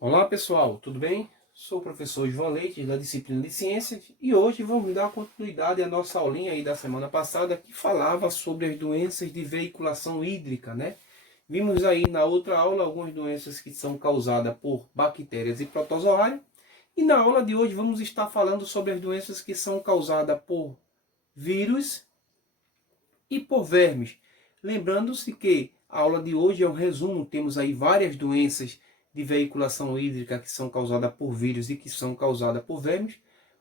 Olá pessoal, tudo bem? Sou o professor João Leite da disciplina de Ciências e hoje vamos dar continuidade à nossa aulinha aí da semana passada que falava sobre as doenças de veiculação hídrica, né? Vimos aí na outra aula algumas doenças que são causadas por bactérias e protozoários e na aula de hoje vamos estar falando sobre as doenças que são causadas por vírus e por vermes. Lembrando-se que a aula de hoje é um resumo, temos aí várias doenças de veiculação hídrica que são causadas por vírus e que são causadas por vermes,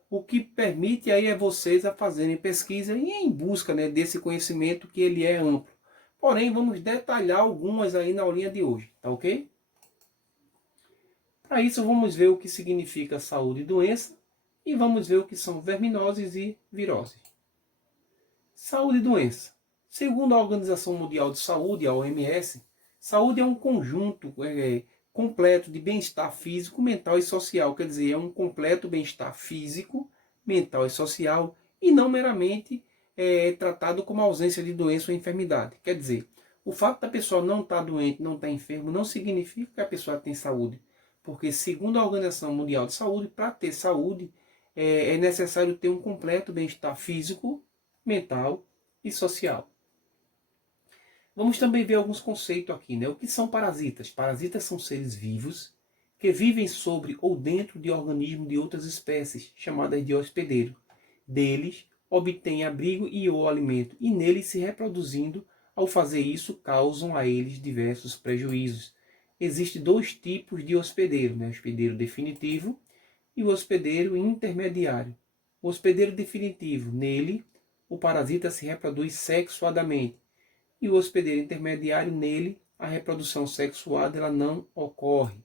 o que permite aí a vocês a fazerem pesquisa e em busca, né, desse conhecimento que ele é amplo. Porém, vamos detalhar algumas aí na aulinha de hoje, tá ok? Para isso, vamos ver o que significa saúde e doença e vamos ver o que são verminoses e viroses. Saúde e doença. Segundo a Organização Mundial de Saúde, a OMS, saúde é um conjunto completo de bem-estar físico, mental e social. Quer dizer, é um completo bem-estar físico, mental e social e não meramente tratado como ausência de doença ou enfermidade. Quer dizer, o fato da pessoa não estar doente, não estar enfermo, não significa que a pessoa tem saúde. Porque, segundo a Organização Mundial de Saúde, para ter saúde é necessário ter um completo bem-estar físico, mental e social. Vamos também ver alguns conceitos aqui, né? O que são parasitas? Parasitas são seres vivos que vivem sobre ou dentro de organismos de outras espécies, chamadas de hospedeiro. Deles, obtêm abrigo e ou alimento, e neles se reproduzindo, ao fazer isso, causam a eles diversos prejuízos. Existem dois tipos de hospedeiro, né? O hospedeiro definitivo e o hospedeiro intermediário. O hospedeiro definitivo, nele, o parasita se reproduz sexuadamente, e o hospedeiro intermediário, nele, a reprodução sexuada ela não ocorre.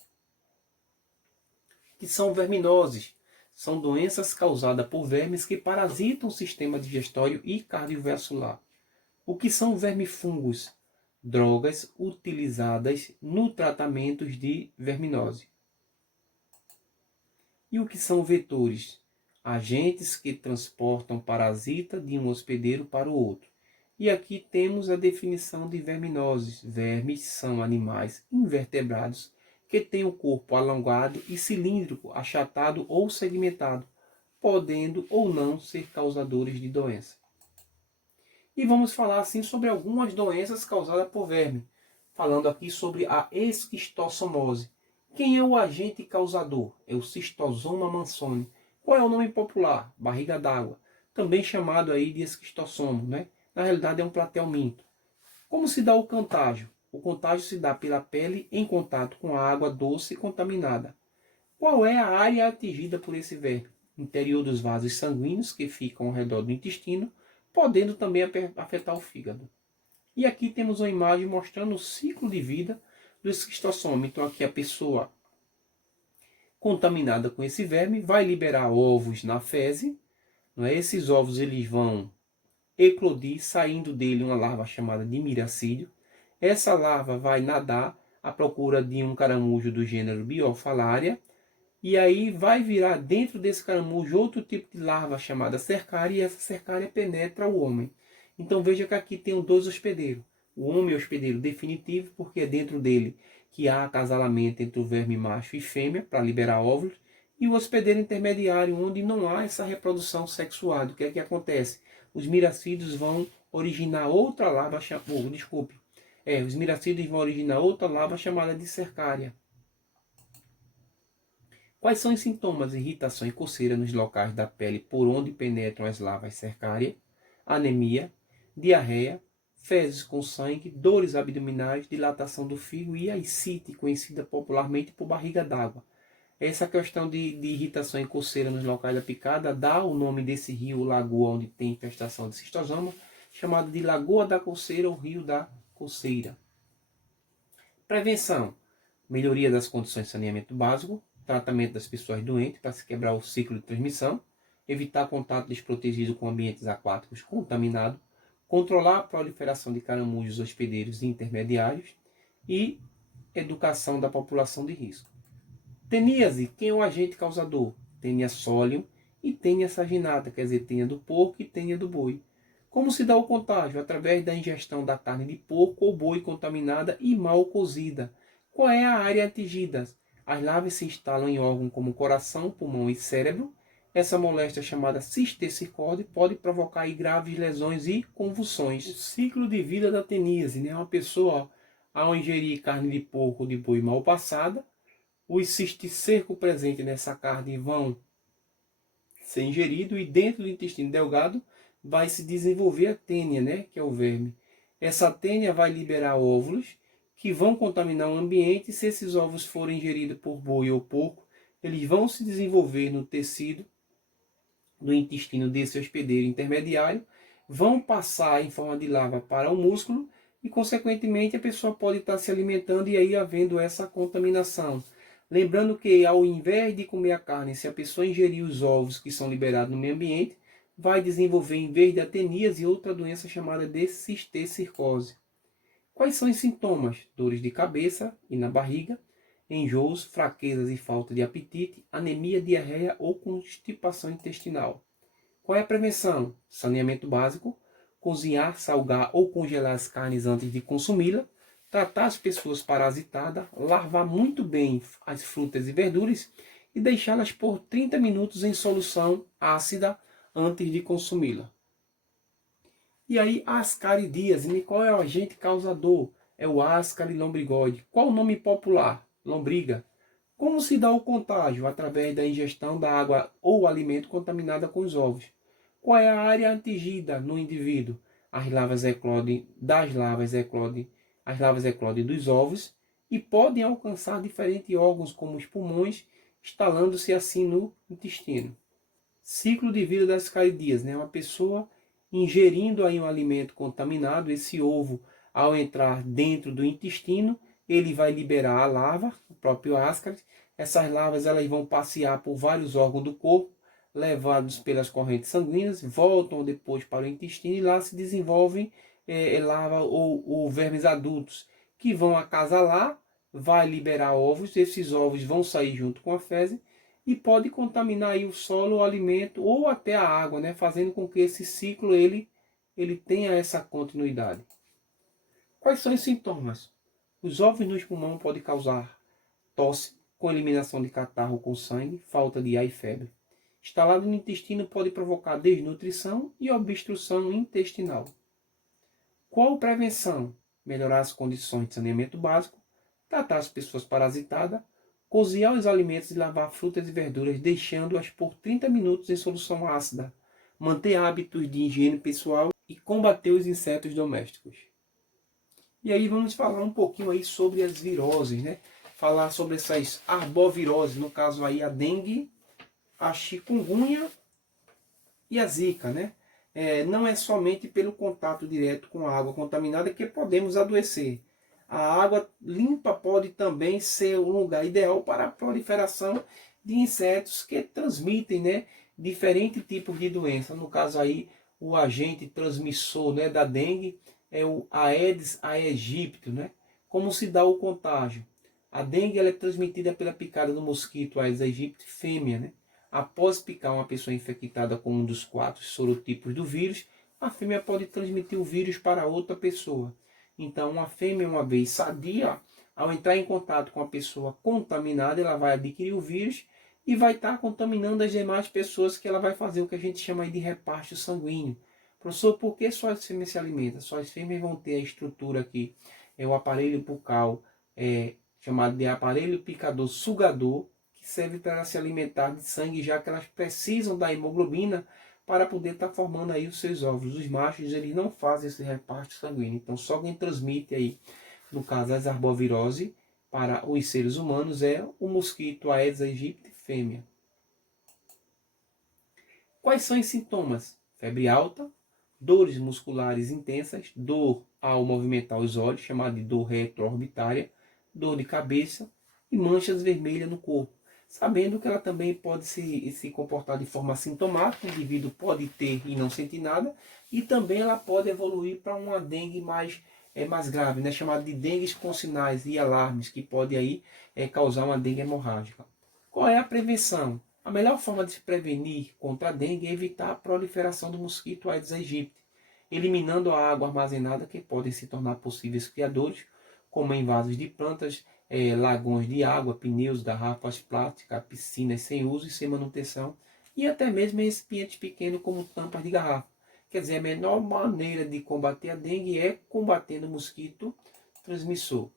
Que são verminoses? São doenças causadas por vermes que parasitam o sistema digestório e cardiovascular. O que são vermifungos? Drogas utilizadas no tratamento de verminose. E o que são vetores? Agentes que transportam parasita de um hospedeiro para o outro. E aqui temos a definição de verminoses. Vermes são animais invertebrados que têm o corpo alongado e cilíndrico, achatado ou segmentado, podendo ou não ser causadores de doença. E vamos falar assim sobre algumas doenças causadas por verme, falando aqui sobre a esquistossomose. Quem é o agente causador? É o Schistosoma mansoni. Qual é o nome popular? Barriga d'água, também chamado aí de esquistossoma, né? Na realidade é um platelminto. Como se dá o contágio? O contágio se dá pela pele em contato com a água doce contaminada. Qual é a área atingida por esse verme? Interior dos vasos sanguíneos que ficam ao redor do intestino, podendo também afetar o fígado. E aqui temos uma imagem mostrando o ciclo de vida do esquistossoma. Então aqui a pessoa contaminada com esse verme vai liberar ovos na fezes. Não é? Esses ovos eles vão eclodir, saindo dele uma larva chamada de miracídio. Essa larva vai nadar à procura de um caramujo do gênero Biofalaria. E aí vai virar dentro desse caramujo outro tipo de larva chamada cercária, e essa cercária penetra o homem. Então veja que aqui tem dois hospedeiros. O homem é o hospedeiro definitivo, porque é dentro dele que há acasalamento entre o verme macho e fêmea para liberar óvulos, e o hospedeiro intermediário, onde não há essa reprodução sexuada. O que é que acontece? Os miracídios vão originar outra larva, os miracídios vão originar outra larva chamada de cercária. Quais são os sintomas? Irritação e coceira nos locais da pele por onde penetram as larvas cercárias, anemia, diarreia, fezes com sangue, dores abdominais, dilatação do fígado e a ascite, conhecida popularmente por barriga d'água. Essa questão de irritação e coceira nos locais da picada dá o nome desse rio ou lagoa onde tem infestação de cistosoma, chamado de Lagoa da Coceira ou Rio da Coceira. Prevenção: melhoria das condições de saneamento básico, tratamento das pessoas doentes para se quebrar o ciclo de transmissão, evitar contato desprotegido com ambientes aquáticos contaminados, controlar a proliferação de caramujos hospedeiros e intermediários e educação da população de risco. Teníase, quem é o agente causador? Tênia solium e tênia saginata, quer dizer, tênia do porco e tênia do boi. Como se dá o contágio? Através da ingestão da carne de porco ou boi contaminada e mal cozida. Qual é a área atingida? As larvas se instalam em órgãos como coração, pulmão e cérebro. Essa moléstia, chamada cisticercose, pode provocar aí graves lesões e convulsões. O ciclo de vida da teníase, né? Uma pessoa, ao ingerir carne de porco ou de boi mal passada, os cisticercos presentes nessa carne vão ser ingeridos e dentro do intestino delgado vai se desenvolver a tênia, né? Que é o verme. Essa tênia vai liberar óvulos que vão contaminar o ambiente. Se esses ovos forem ingeridos por boi ou porco, eles vão se desenvolver no tecido do intestino desse hospedeiro intermediário, vão passar em forma de larva para o músculo e, consequentemente, a pessoa pode estar se alimentando e aí havendo essa contaminação. Lembrando que, ao invés de comer a carne, se a pessoa ingerir os ovos que são liberados no meio ambiente, vai desenvolver, em vez de ateníase, outra doença chamada de cisticercose. Quais são os sintomas? Dores de cabeça e na barriga, enjoos, fraquezas e falta de apetite, anemia, diarreia ou constipação intestinal. Qual é a prevenção? Saneamento básico, cozinhar, salgar ou congelar as carnes antes de consumi-la, tratar as pessoas parasitadas, lavar muito bem as frutas e verduras e deixá-las por 30 minutos em solução ácida antes de consumi-la. E aí, ascaridíase, qual é o agente causador? É o Ascaris lombrigoide. Qual o nome popular? Lombriga. Como se dá o contágio? Através da ingestão da água ou alimento contaminada com os ovos. Qual é a área atingida no indivíduo? As larvas eclodem dos ovos e podem alcançar diferentes órgãos como os pulmões, instalando-se assim no intestino. Ciclo de vida das ascaridíase, né? Uma pessoa ingerindo aí um alimento contaminado, esse ovo, ao entrar dentro do intestino, ele vai liberar a larva, o próprio Ascaris. Essas larvas elas vão passear por vários órgãos do corpo, levados pelas correntes sanguíneas, voltam depois para o intestino e lá se desenvolvem larva ou vermes adultos, que vão acasalar, vai liberar ovos, esses ovos vão sair junto com a fezes, e pode contaminar aí o solo, o alimento ou até a água, né? Fazendo com que esse ciclo ele tenha essa continuidade. Quais são os sintomas? Os ovos nos pulmões podem causar tosse, com eliminação de catarro com sangue, falta de ar e febre. Instalado no intestino pode provocar desnutrição e obstrução intestinal. Qual prevenção? Melhorar as condições de saneamento básico, tratar as pessoas parasitadas, cozinhar os alimentos e lavar frutas e verduras, deixando-as por 30 minutos em solução ácida. Manter hábitos de higiene pessoal e combater os insetos domésticos. E aí vamos falar um pouquinho aí sobre as viroses, né? Falar sobre essas arboviroses, no caso aí a dengue, a chikungunya e a zika, né? Não é somente pelo contato direto com a água contaminada que podemos adoecer. A água limpa pode também ser o lugar ideal para a proliferação de insetos que transmitem, né, diferentes tipos de doença. No caso aí, o agente transmissor, né, da dengue é o Aedes aegypti, né? Como se dá o contágio? A dengue ela é transmitida pela picada do mosquito Aedes aegypti fêmea, né? Após picar uma pessoa infectada com um dos 4 sorotipos do vírus, a fêmea pode transmitir o vírus para outra pessoa. Então, uma fêmea, uma vez sadia, ao entrar em contato com a pessoa contaminada, ela vai adquirir o vírus e vai estar contaminando as demais pessoas, que ela vai fazer o que a gente chama de reparto sanguíneo. Professor, por que só as fêmeas se alimentam? Só as fêmeas vão ter a estrutura aqui, o aparelho bucal, chamado de aparelho picador sugador, que serve para se alimentar de sangue, já que elas precisam da hemoglobina para poder estar formando aí os seus ovos. Os machos eles não fazem esse reparto sanguíneo, então só quem transmite aí, no caso as arbovirose, para os seres humanos é o mosquito Aedes aegypti fêmea. Quais são os sintomas? Febre alta, dores musculares intensas, dor ao movimentar os olhos, chamada de dor retroorbitária, dor de cabeça e manchas vermelhas no corpo. Sabendo que ela também pode se comportar de forma assintomática, o indivíduo pode ter e não sentir nada, e também ela pode evoluir para uma dengue mais grave, né, chamada de dengue com sinais e alarmes, que pode aí causar uma dengue hemorrágica. Qual é a prevenção? A melhor forma de se prevenir contra a dengue é evitar a proliferação do mosquito Aedes aegypti, eliminando a água armazenada, que podem se tornar possíveis criadores, como em vasos de plantas, lagões de água, pneus, garrafas plásticas, piscinas sem uso e sem manutenção, e até mesmo em recipientes pequenos como tampas de garrafa. Quer dizer, a menor maneira de combater a dengue é combatendo o mosquito transmissor.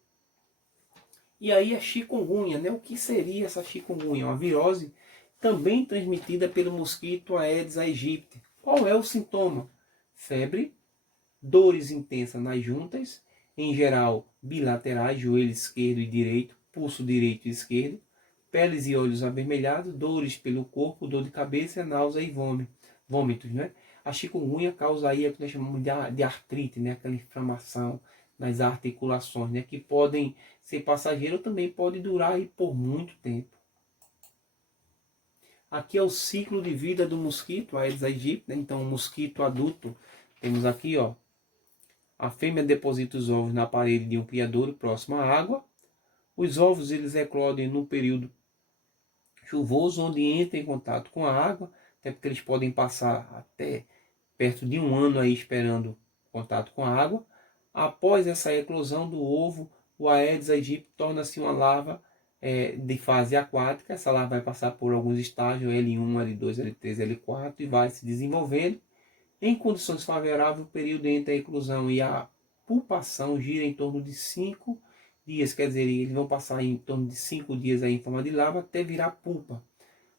E aí a chikungunya, né? O que seria essa chikungunya? Uma virose também transmitida pelo mosquito Aedes aegypti. Qual é o sintoma? Febre, dores intensas nas juntas, em geral bilaterais, joelho esquerdo e direito, pulso direito e esquerdo, peles e olhos avermelhados, dores pelo corpo, dor de cabeça, náusea e vômitos, né? A chikungunya causa aí o que nós chamamos de artrite, né? Aquela inflamação nas articulações, né? Que podem ser passageiras ou também pode durar aí por muito tempo. Aqui é o ciclo de vida do mosquito Aedes aegypti, né? Então o mosquito adulto, temos aqui, ó, a fêmea deposita os ovos na parede de um criadouro próximo à água. Os ovos eles eclodem no período chuvoso, onde entra em contato com a água, até porque eles podem passar até perto de um ano aí esperando contato com a água. Após essa eclosão do ovo, o Aedes aegypti torna-se uma larva de fase aquática. Essa larva vai passar por alguns estágios, L1, L2, L3, L4, e vai se desenvolvendo. Em condições favoráveis, o período entre a eclosão e a pupação gira em torno de 5 dias, quer dizer, eles vão passar em torno de 5 dias aí em forma de larva até virar pupa.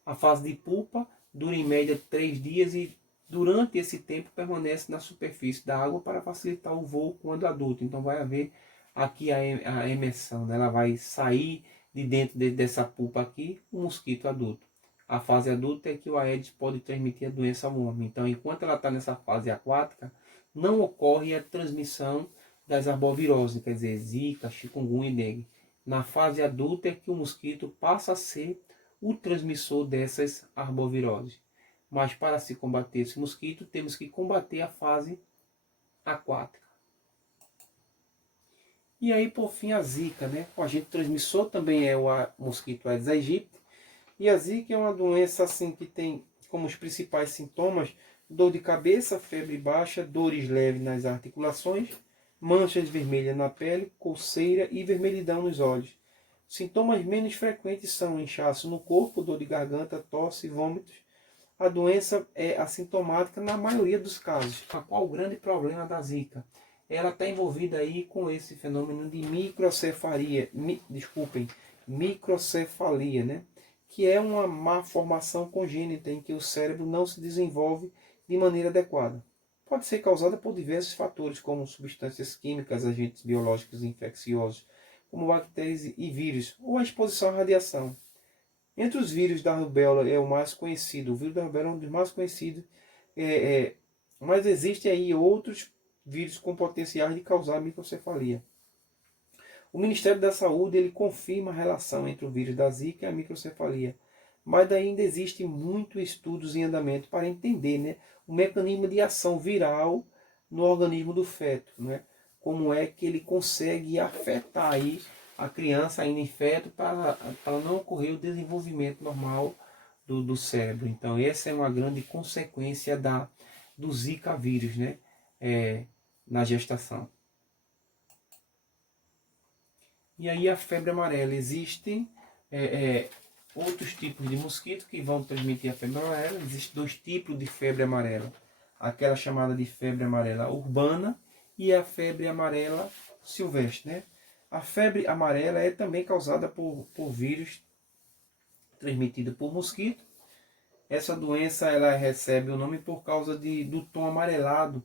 A fase de pupa dura em média 3 dias e durante esse tempo permanece na superfície da água para facilitar o voo quando adulto. Então vai haver aqui a emersão, né? Ela vai sair de dentro dessa pupa aqui o mosquito adulto. A fase adulta é que o Aedes pode transmitir a doença ao homem. Então, enquanto ela está nessa fase aquática, não ocorre a transmissão das arboviroses, quer dizer, zika, chikungunya e dengue. Na fase adulta é que o mosquito passa a ser o transmissor dessas arboviroses. Mas para se combater esse mosquito, temos que combater a fase aquática. E aí, por fim, a zika, né? O agente transmissor também é o mosquito Aedes aegypti. E a zika é uma doença assim que tem como os principais sintomas dor de cabeça, febre baixa, dores leves nas articulações, manchas vermelhas na pele, coceira e vermelhidão nos olhos. Sintomas menos frequentes são inchaço no corpo, dor de garganta, tosse e vômitos. A doença é assintomática na maioria dos casos. Qual o grande problema da zika? Ela está envolvida aí com esse fenômeno de microcefalia, né? Que é uma má formação congênita em que o cérebro não se desenvolve de maneira adequada. Pode ser causada por diversos fatores, como substâncias químicas, agentes biológicos infecciosos, como bactérias e vírus, ou a exposição à radiação. Entre os vírus da rubéola é o mais conhecido. O vírus da rubéola é um dos mais conhecidos, mas existem aí outros vírus com potencial de causar microcefalia. O Ministério da Saúde ele confirma a relação entre o vírus da zika e a microcefalia, mas ainda existem muitos estudos em andamento para entender, né, o mecanismo de ação viral no organismo do feto, né, como é que ele consegue afetar aí a criança ainda em feto para não ocorrer o desenvolvimento normal do cérebro. Então essa é uma grande consequência do Zika vírus, né, na gestação. E aí a febre amarela. Existem outros tipos de mosquito que vão transmitir a febre amarela. Existem 2 tipos de febre amarela. Aquela chamada de febre amarela urbana e a febre amarela silvestre, né? A febre amarela é também causada por vírus transmitido por mosquito. Essa doença ela recebe o nome por causa do tom amarelado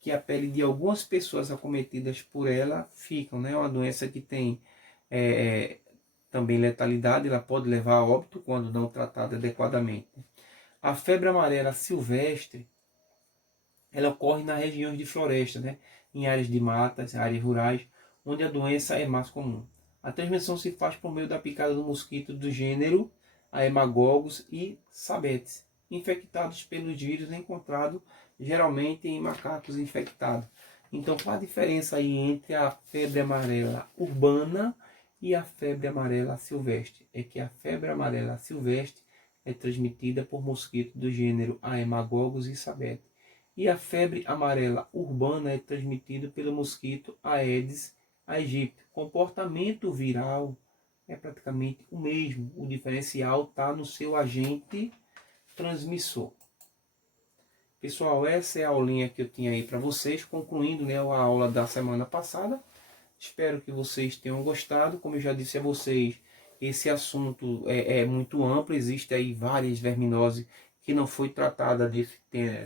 que a pele de algumas pessoas acometidas por ela ficam, né? É uma doença que tem também letalidade, ela pode levar a óbito quando não tratada adequadamente. A febre amarela silvestre, ela ocorre nas regiões de floresta, né? Em áreas de matas, áreas rurais, onde a doença é mais comum. A transmissão se faz por meio da picada do mosquito do gênero Haemagogos e Sabetes, infectados pelos vírus encontrados geralmente em macacos infectados. Então, qual a diferença aí entre a febre amarela urbana e a febre amarela silvestre? É que a febre amarela silvestre é transmitida por mosquitos do gênero Haemagogos e Sabetes. E a febre amarela urbana é transmitida pelo mosquito Aedes aegypti. Comportamento viral é praticamente o mesmo. O diferencial está no seu agente transmissor. Pessoal, essa é a aulinha que eu tinha aí para vocês, concluindo, né, a aula da semana passada. Espero que vocês tenham gostado. Como eu já disse a vocês, esse assunto é muito amplo, existe aí várias verminoses que não foi tratada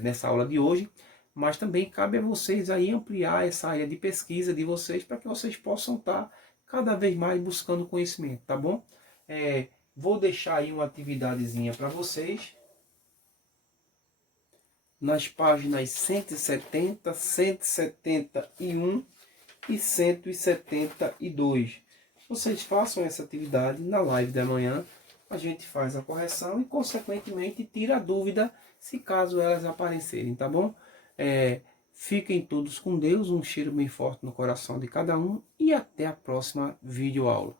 nessa aula de hoje, mas também cabe a vocês aí ampliar essa área de pesquisa de vocês para que vocês possam estar cada vez mais buscando conhecimento, tá bom? Vou deixar aí uma atividadezinha para vocês nas páginas 170, 171 e 172. Vocês façam essa atividade na live da manhã, a gente faz a correção e consequentemente tira a dúvida se caso elas aparecerem, tá bom? Fiquem todos com Deus, um cheiro bem forte no coração de cada um e até a próxima videoaula.